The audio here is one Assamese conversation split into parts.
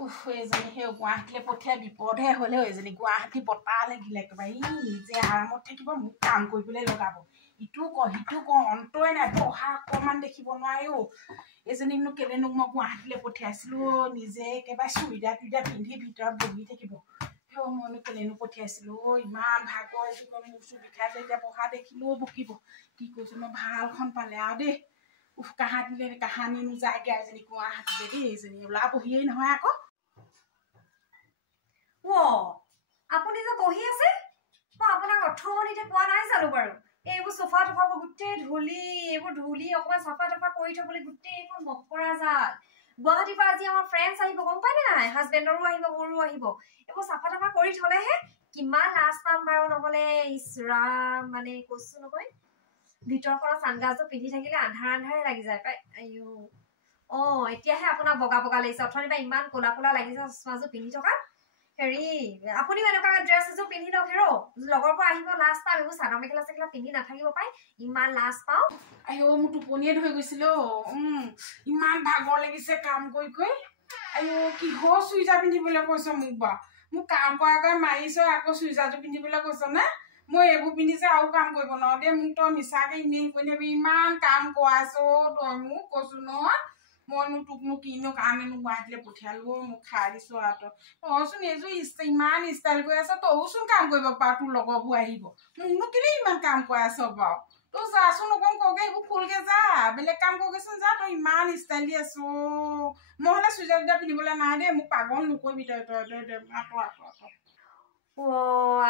এজনী সেই গুৱাহাটীলৈ পঠিয়াই বিপদহে হ'লেও এজনী গুৱাহাটী বতাহ লাগিলে একেবাৰে নিজে আৰামত থাকিব মোক কাম কৰিবলৈ লগাব ইটো ক সিটো ক অন্তই নাই পঢ়া অকণমান দেখিব নোৱাৰিও এজনীকনো কেলেনো মই গুৱাহাটীলৈ পঠিয়াইছিলোঁ নিজে একেবাৰে চুইদাৰ টুইদাৰ পিন্ধি ভিতৰত বহি থাকিব মইনো কেলেনো পঠিয়াইছিলোঁ ইমান ভাগৰ মোৰ চুৰ বিষাইছে এতিয়া পঢ়া দেখিলেও বকিব কি কৈছোঁ মই ভালখন পালে আৰু দেই কাহানিনো যায়গৈ এজনী গুৱাহাটীলৈ দেই এজনী ওলাবহিয়েই নহয় আকৌ আপুনি যে বহি আছে মই আপোনাক অথনিতে পোৱা নাই জানো বাৰু এইবোৰ চফা টফাবোৰ গোটেই এইবোৰ ধূলি অকণমান চাফা টফা কৰি থবলৈ গোটেইখন মকৰা জাল গুৱাহাটীৰ পৰা আজি আমাৰ ফ্ৰেণ্ডছ আহিব গম পাই নাই হাজবেণ্ডৰো আহিব মোৰো আহিব এইবোৰ চাফা টফা কৰি থলেহে কিমান লাজ পাম বাৰু নহলে ইছৰাম মানে কৈছো নহয় ভিতৰখনত চানগ্লাছটো পিন্ধি থাকিলে আন্ধাৰে লাগি যায় পাই এতিয়াহে আপোনাক বগা বগা লাগিছে অথনিৰ পৰা ইমান ক'লা ক'লা লাগিছে চশমাযোৰ পিন্ধি থকা হেৰি আপুনিও এনেকুৱা ড্ৰেছ এযোৰ পিন্ধি লওক হেৰ লগৰ পৰা আহিব লাজ পাম এইবোৰ চাদৰ মেখেলা চেখেলা পিন্ধি নাথাকিব পাই ইমান লাজ পাওঁ মোৰ টোপনিয়ে ধৰি গৈছিল ইমান ভাগৰ লাগিছে কাম কৰি কিহৰ চুইজাৰ পিন্ধিবলৈ কৈছ মোক বাৰু মোক কাম কৰা মাৰিছ আকৌ চুইজাৰযোৰ পিন্ধিবলৈ কৈছ নে মই এইবোৰ পিন্ধিছে আৰু কাম কৰিব নোৱাৰো দেই মোক তই মিছাকে এনেই কৈ নিবি ইমান কাম কৰাইছ তই মোক কৈছো নহয় মইনো তোকনো কিনো কাৰণেনো গুৱাহাটীলৈ পঠিয়ালো মোক খাই দিছো আৰু তইচোন এইযোৰ ইমান ষ্টাইল কৰি আছ তইচোন কাম কৰিব পাৰ তোৰ লগৰবোৰ আহিব মোকনো কেলে ইমান কাম কৰাইছ বাৰু তই যাচোন অকণ কগে এইবোৰ ফুলকে যা বেলেগ কাম কৰগেচোন যা তই ইমান ষ্টাইল দি আছ মই হলে চুইজাৰ টুইজাৰ পিন্ধিবলৈ নাই দেই মোক পাগল নকৰিবি তই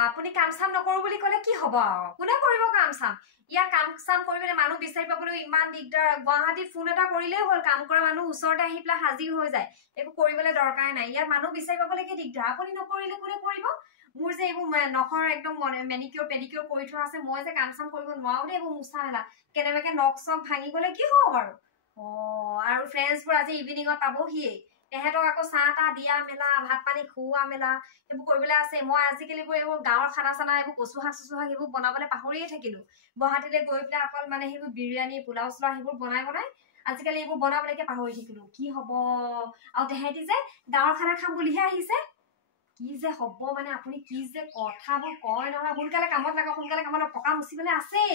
আপুনি কাম চাম নকৰো বুলি কলে কি হব কোনে কৰিব কাম চাম ইয়াৰ কাম চাম কৰিবলৈ মানুহ বিচাৰি পাবলৈ ইমান দিগদাৰ গুৱাহাটীত ফোন এটা কৰিলেই হ'ল কাম কৰা মানুহ ওচৰতে আহি পেলাই হাজিৰ হৈ যায় একো কৰিবলৈ দৰকাৰ নাই ইয়াত মানুহ বিচাৰি পাবলৈ কি দিগদাৰ আপুনি নকৰিলে কোনে কৰিব মোৰ যে এইবোৰ নখৰ একদম মেনিকিউৰ পেডিকিউৰ কৰি থোৱা আছে মই যে কাম চাম কৰিব নোৱাৰো দেই এইবোৰ মুচা মেলা কেনেবাকে নখ চখ ভাঙি গলে কি হব বাৰু আৰু ফ্ৰেণ্ডছবোৰ আজি ইভিনিঙত পাবহিয়েই তেহেঁতক আকৌ চাহ তাহ দিয়া মেলা ভাত পানী খুওৱা মেলা সেইবোৰ কৰিবলৈ আছে মই আজিকালি এইবোৰ গাঁৱৰ খানা চানা এইবোৰ কচু শাক সেইবোৰ বনাবলৈ পাহৰিয়ে থাকিলো গুৱাহাটীলৈ গৈ পেলাই অকল মানে সেইবোৰ বিৰিয়ানী পোলাও চোলাও সেইবোৰ বনাই আজিকালি এইবোৰ বনাবলৈকে পাহৰি থাকিলো কি হব আৰু তেহেঁতি যে গাঁৱৰ খানা খাম বুলিহে আহিছে কি যে হব মানে আপুনি কি যে কথাবোৰ কয় নহয় সোনকালে কামত লাগক সোনকালে কামত পকা মুচিবলৈ আছে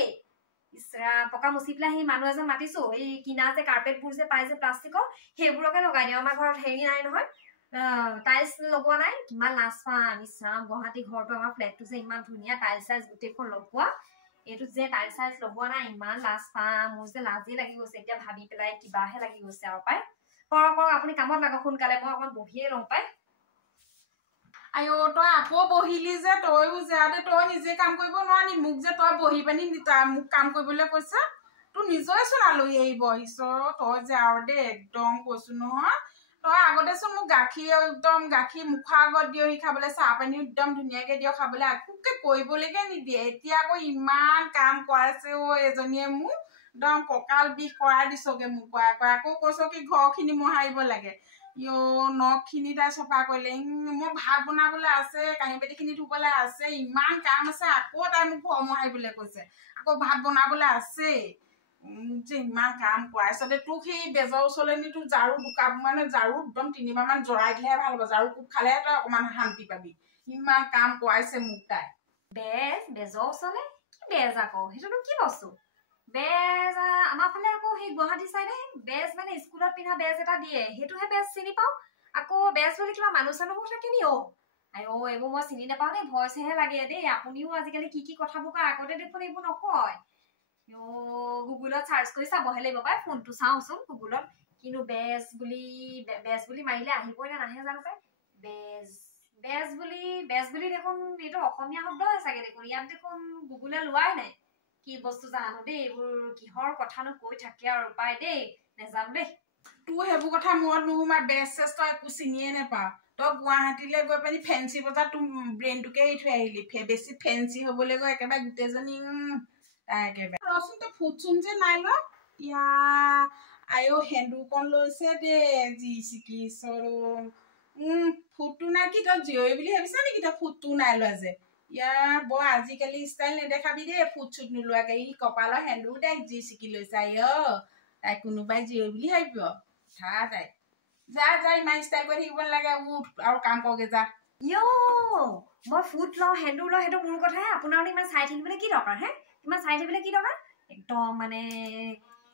পকা মুচি পেলাই সেই মানুহ এজন মাতিছো এই কিনা যে কাৰ্পেটবোৰ যে পাই যে প্লাষ্টিকৰ সেইবোৰকে লগাই দিওঁ আমাৰ ঘৰত হেৰি নাই নহয় টাইলছ লগোৱা নাই কিমান লাজ পাম ইছৰাম গুৱাহাটী ঘৰটো আমাৰ ফ্লেটটো যে ইমান ধুনীয়া টাইলছ চাইলছ গোটেইখন লগোৱা এইটো যে টাইলছ চাইলছ লগোৱা নাই ইমান লাজ পাম মোৰ যে লাজেই লাগি গৈছে এতিয়া ভাবি পেলাই কিবাহে লাগি গৈছে আৰু পাই কৰক আপুনি কামত লাগক সোনকালে মই অকণ বহিয়ে লওঁ পাই তই আকৌ বহিলি যে তইও যে তই নিজে কাম কৰিব নোৱাৰি মোক যে তই বহি পানি মোক কাম কৰিবলৈ কৈছ তোৰ নিজৰে চোন আলহী আহিব আহিছ তই যে আৰু দেই একদম কৈছো নহয় তই আগতে চোন মোক গাখীৰ মুখৰ আগত দিয়হি খাবলৈ চাহ পানী একদম ধুনীয়াকে দিয় খাবলৈ একোকে কৰিবলৈকে নিদিয়ে এতিয়া আকৌ ইমান কাম কৰাইছে এজনীয়ে মোক একদম কঁকাল বিষ কৰাই দিছগে মোক আকৌ কৈছ কি ঘৰখিনি মোহাৰিব লাগে নখখিনি তাই চফা কৰিলে মোৰ ভাত বনাবলৈ আছে কাঁহী বাতিখিনি ধুবলৈ আছে ইমান কাম আছে আকৌ তাই মোক ঘৰ মোহাৰিবলৈ কৈছে আকৌ ভাত বনাবলৈ আছে যে ইমান কাম কৰাইছ দে তোক সেই বেজৰ ওচৰলৈ নি তোৰ ঝাৰু মানে ঝাৰু একদম 3বাৰ মান জৰাই দিলেহে ভাল হ'ব ঝাৰু কোব খালেহে তই অকমান শান্তি পাবি ইমান কাম কৰাইছে মোক তাই বেজৰ ওচৰলে কি বেজ আকৌ সেইটোনো কি বস্তু বেজ আমাৰ ফালে আকৌ সেই গুৱাহাটী চাইডে বেজ মানে স্কুলত পিন্ধা বেজ এটা দিয়ে সেইটোহে বেজ চিনি পাওঁ আকৌ বেজ বুলি কিবা মানুহ চানুহবোৰ থাকে নি এইবোৰ মই চিনি নাপাওঁ দেই ভয়ছেহে লাগে দেই আপুনিও আজিকালি কি কথাবোৰ কয় আগতে দেখোন এইবোৰ নকয় গুগলত চাৰ্চ কৰি চাবহে লাগিব পাই ফোনটো চাওঁচোন গুগলত কিন্তু বেজ বুলি মাৰিলে আহিবই নে নাহে জানো পাই বেজ বুলি দেখোন এইটো অসমীয়া শব্দহে চাগে দেখোন ইয়াত দেখোন গুগলে লোৱাই নাই কি বস্তু জানো দেই এইবোৰ কিহৰ কথানো কৈ থাকে আৰু পাই দেই নেজানো দেই তোৰ সেইবোৰ কথা মূৰত নোসোমাই বেজ চেজ তই একো চিনিয়ে নাপাৱ তই গুৱাহাটীলৈ গৈ পানি ফেঞ্চি বজাৰ তোৰ ব্ৰেইনটোকে এৰি থৈ আহিলি বেছি ফেঞ্চি হবলৈ গৈ একেবাৰে গোটেইজনী তাই একেবাৰে ৰচোন তই ফুট চুন যে নাই ল সেন্দুৰকণ লৈছে দে যি চিকিৎস ফুটটো নাই কি তই জীয়ৰী বুলি ভাবিছা নেকি তই ফুটটো নাই লোৱা যে বৰ আজিকালি ষ্টাইল নেদেখাবি দেই ফুট চুট নোলোৱাকে কপালৰ সেন্দুৰ দে যি চিকি লৈছা তাই কোনোবাই জীয়ৰী বুলি ভাবিব তাই যা যা ইমান ষ্টাইল কৰি থাকিব নালাগে উঠ আৰু কাম কৰগে যা মই ফুট লওঁ সেন্দুৰ লওঁ সেইটো মোৰ কথাহে আপোনাৰ ইমান চাই থাকিবলৈ কি দৰকাৰ হে ইমান চাই থাকিবলৈ কি দৰকাৰ একদম মানে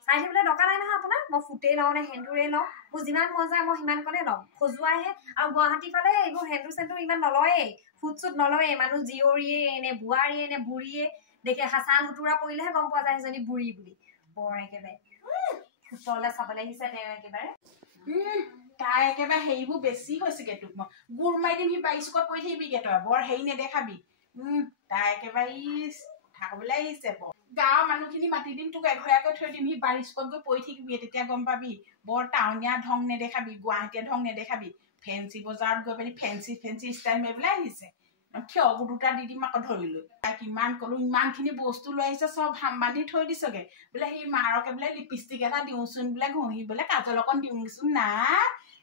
চাই থাকিবলৈ দৰকাৰ নাই নহয় আপোনাৰ মই ফুটেই লওঁ নে সেন্দুৰেই লওঁ মোৰ যিমান মন যায় মই সিমানকণে লওঁ খজুৱাইহে আৰু গুৱাহাটী ফালে এইবোৰ সেন্দুৰ চেন্দুৰ ইমান নলয়েই ফুট চুট নলয়েই মানুহ জীয়ৰীয়ে নে বোৱাৰীয়ে নে বুঢ়ীয়ে দেখে হাচান সুতুৰা পৰিলেহে গম পোৱা যায় সেইজনী বুঢ়ী বুলি বৰ একেবাৰে ফুটলে চাবলৈ আহিছে তেওঁ একেবাৰে তাই একেবাৰে হেৰিবোৰ বেছি হৈছেগে তোক মই গুৰ মাৰি দিম সি বাইচুকত পৰি থাকিবিগে তই বৰ হেৰি নেদেখাবি তাই একেবাৰে কথা কবলৈ আহিছে গাঁৱৰ মানুহখিনি মাতি দিম তোক এঘৰীয়াকৈ থৈ দিম সি বাৰিচকত গৈ পৰি থাকিবি তেতিয়া গম পাবি বৰ টাউনীয়া ঢং নেদেখাবি গুৱাহাটীয়া ঢং নেদেখাবি ফেঞ্চি বজাৰত গৈ পেলি ফেঞ্চি ষ্টাইল মাৰিবলৈ আহিছে থিয়বোৰ দুটা দি দিম আকৌ ধৰি লৈ তাই কিমান কলো ইমানখিনি বস্তু লৈ আহিছে চব বান্ধি থৈ দিছগে বোলে সি মাৰকে বোলে লিপষ্টিক এটা দিওঁচোন বোলে ঘঁহি বোলে কাজল অকণ দিওঁচোন না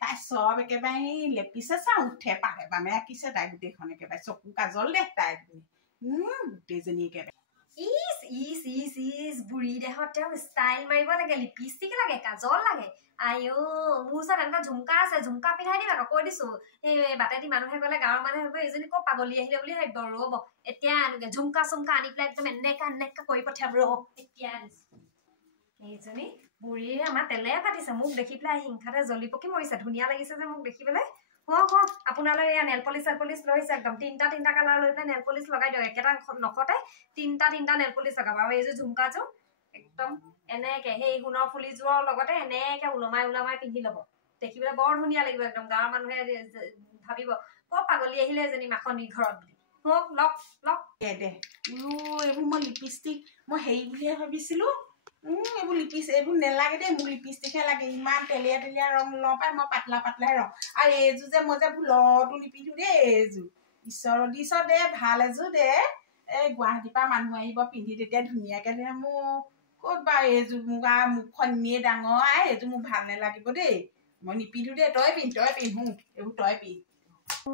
তাই চব একেবাৰে লেপিছে চা উঠে পাৰে বামে আঁকিছে তাই গোটেইখন একেবাৰে চকু কাজল দেখ তাই গোটেইজনী একেবাৰে ইচ বুঢ়ী দেহত তেওঁ ষ্টাইল মাৰিব লাগে লিপষ্টিক লাগে কাজল লাগে আইঅ মোৰ ওচৰত এনেকুৱা ঝুমকা আছে ঝুমকা পিন্ধাই দিম আকৌ কৈ দিছো এই বাটেদি মানুহে গলে গাঁৱৰ মানুহে ভাবিব এইজনী ক'ৰ পাগলী আহিলে বুলি ভাবিব ৰ'ব এতিয়া আনোগে ঝুমকা চুমকা আনি পেলাই একদম এনেকা কৰি পঠিয়াম ৰ এতিয়া আনিছো এইজনী বুঢ়ীয়ে আমাৰ তেলে ফাটিছে মোক দেখি পেলাই হিংসাতে জ্বলি পকি মৰিছে ধুনীয়া লাগিছে যে মোক দেখি পেলাই হওক আপোনালৈ এয়া নেল পলিচ লৈছে একদম তিনিটা কালাৰ লৈ পেলাই নেল পলিচ লগাই দিয়ক একেটা নখতে তিনিটা নেল পলিচ লগাব আৰু এইযোৰ ঝুমকাযোৰ একদম এনেকে সেই সোণৰ ফুলিযোৰৰ লগতে এনেকে ওলমাই পিন্ধি লব দেখিবলৈ বৰ ধুনীয়া লাগিব একদম গাঁৱৰ মানুহে ভাবিব ক'ৰ পাগলী আহিলে এজনী মাখনি ঘৰত বুলি হওক লওক দে এইবোৰ মই লিপষ্টিক মই হেৰি বুলিয়ে ভাবিছিলো এইবোৰ নেলাগে দেই মোৰ লিপষ্টিকহে লাগে ইমান তেলীয়া ৰং লওঁ পাই মই পাতলা ৰং আৰু এইযোৰ যে মই যে ভুলতো নিপিন্ধো দেই এইযোৰ ঈশ্বৰৰ দিছ দে ভাল এযোৰ দে এই গুৱাহাটীৰ পৰা মানুহ আহিব পিন্ধি তেতিয়া ধুনীয়াকে দে মোৰ ক'ত বাৰু এইযোৰ মুখখন এনেই ডাঙৰ এইযোৰ মোৰ ভাল নালাগিব দেই মই নিপিন্ধো দেই তই পিন্ধো এইবোৰ তই পিন্ধ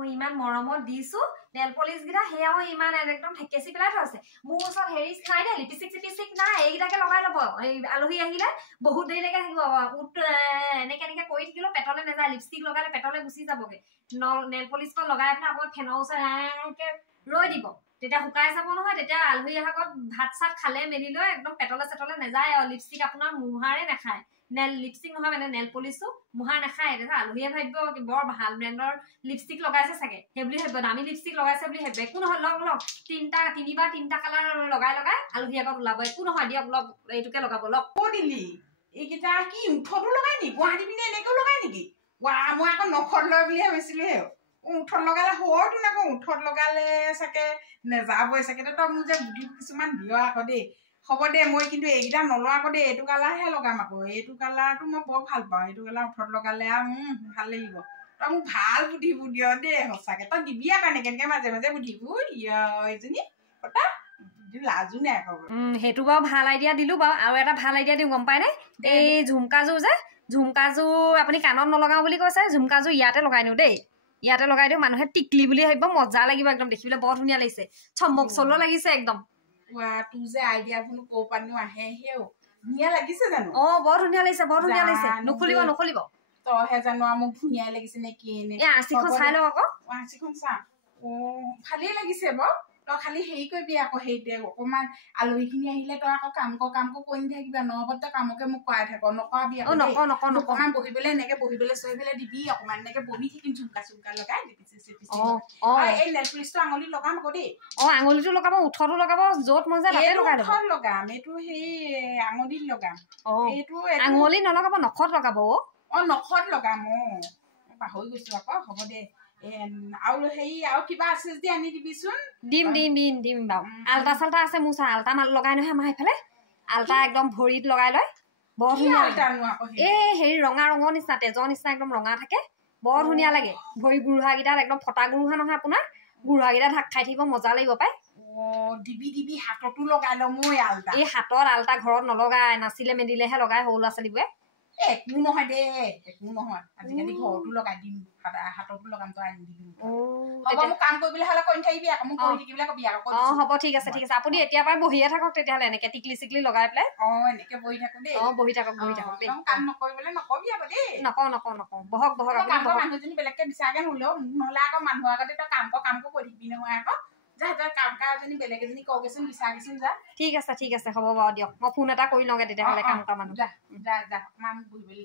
ইমান মৰমত দিছো নেল পলিচ কেইটা সেয়াও ইমান একদম ঠেকেচি পেলাই থৈছে মোৰ ওচৰত হেৰি নাই দে লিপষ্টিক নাই এইকেইটাকে লগাই লব এই আলহী আহিলে বহুত দেৰিলৈকে থাকিব এনেকে কৰি থাকিলেও পেটলে নাযায় লিপষ্টিক লগালে পেটলে গুচি যাবগে নেল পলিচখন লগাই পেলাই অকল ফেনৰ ওচৰত এনেকে ৰৈ দিব তেতিয়া শুকাই যাব নহয় তেতিয়া আলহী আগত ভাত চাত খালে মেলি লৈ একদম পেটলে চেটলে নাযায় আৰু লিপষ্টিক আপোনাৰ মুহাৰে নাখায় লিপষ্টিক নহয় মানে নেল পলিচটো মুহাৰ নাখায় তেতিয়া আলহীয়ে ভাবিব বৰ ভাল ব্ৰেণ্ডৰ লিপষ্টিক লগাইছে চাগে সেই বুলি ভাবিব দামী লিপষ্টিক লগাইছে বুলি ভাবিব একো নহয় লগ তিনিটা কালাৰ লগাই আলহী আগত ওলাব একো নহয় দিয়ক লগ এইটোকে লগাব লগ দিলি এইকেইটা কি উঠতো লগাই নি গুৱাহাটী পিনে এনেকেও লগাই নেকি মই আকৌ নখত লয় বুলিহে ভাবিছিলো হে উঠত লগালে হয়তো আকৌ উঠত লগালে চাগে নেযাবই চাগে তই মোক যে বুদ্ধি কিছুমান দিয় আকৌ দেই হ'ব দে মই কিন্তু এইকেইটা নলওঁ আকৌ দেই এইটো কালাৰহে লগাম আকৌ এইটো কালাৰটো মই বৰ ভাল পাওঁ এইটো কালাৰ উঠত লগালে আৰু ভাল লাগিব তই মোক ভাল বুদ্ধিবোৰ দিয় দেই সঁচাকে তই দিবি আকৌ কেনেকে মাজে বুদ্ধিবোৰ এইজনী কথা লাজো নাই আকৌ সেইটো বাৰু ভাল আইডিয়া দিলো বাৰু আৰু এটা ভাল আইডিয়া দিওঁ গম পাই নে এই ঝুমকাযোৰ আপুনি কাণত নলগাও বুলি কৈছে ঝুমকাযোৰ ইয়াতে লগাই দিওঁ দেই ইয়াতে লগাই দিওঁ মানুহে টিকলি বুলি ভাবিব মজা লাগিব একদম দেখিবলৈ বৰ ধুনীয়া লাগিছে চম্মক চলো লাগিছে একদম তোৰ যে আইডিয়াবোৰ ক'ৰ পৰা আহে ধুনীয়া লাগিছে জানো বৰ ধুনীয়া লাগিছে নুখুলিব তইহে জানো আৰু মোক ধুনীয়া লাগিছে নে কি আঁচিখন চাই লওঁ আকৌ আঁচিখন চা ভালেই লাগিছে বাৰু তই খালি হেৰি কৰিবি আকৌ হেৰিতে অকমান আলহীখিনি আহিলে তই আকৌ কাম কৰি নাথাকিবা নহ'ব তই কামকে মোক কৰাই থাক নকৰাবি অকমান বহিবলৈ এনেকে বহিবলৈ চহিবলৈ দিবি অকমান এনেকে বহি থাকিম ঝুমকা লগাই এই নেল পলিচটো আঙুলিত লগাম আকৌ দেই আঙুলিটো লগাব উঠতো লগাব য'ত মন যায় লগাম এইটো সেই আঙুলিত লগাম এইটো আঙুলি নলগাব নখত লগাব নখত লগাম পাহৰি গৈছো আকৌ হ'ব দে আৰু হেৰি আৰু কিবা আছে যদি আনি দিবিচোন দিম বাৰু আল্টা চাল্টা আছে মোৰ চা আল্টা লগাই নহয় আমাৰ সেইফালে আল্টা একদম ভৰিত লগাই লয় বৰ ধুনীয়া এই হেৰি ৰঙা ৰঙৰ নিচিনা তেজৰ নিচিনা একদম ৰঙা থাকে বৰ ধুনীয়া লাগে ভৰি গুৰুহাকেইটাত একদম ফটা গুৰুহা নহয় আপোনাৰ গুৰুহাকেইটা ঢাক খাই থাকিব মজা লাগিব পাই দিবি হাততো লগাই লম এই হাতত আল্টা ঘৰত নলগাই নাচিলে মেদিলেহে লগাই সৰু ল'ৰা ছোৱালীবোৰে একো নহয় দে একো নহয় আজিকালি ঘৰতো লগাই দিম হাততো লগাম তই আনি দিবি হ'ব মোক কাম কৰিবলৈ হ'লে কৰি থাকিবি আকৌ মোক কৰি থাকিবলৈ কবি আকৌ হ'ব ঠিক আছে আপুনি এতিয়াৰ পৰা বহিয়ে থাকক তেতিয়াহ'লে এনেকে টিকলি চিকলি লগাই পেলাই এনেকে বহি থাকো দেই বহি থাকক দেই কাম নকৰিবলৈ নকবি আকৌ দেই নকওঁ বহক মানুহজনী বেলেগকে বিচাৰকে নহলেও নহলে আকৌ মানুহৰ আগতে তই কাম কৰি থাকিবি নহয় আকৌ যা তই কাম এজনী বেলেগ এজনী কওঁগেচোন বিচাৰগেচোন যা ঠিক আছে হ'ব বাৰু দিয়ক মই ফোন এটা কৰি লওঁগে তেতিয়াহ'লে কাম কৰা মানুহ যা মান বহিবলৈ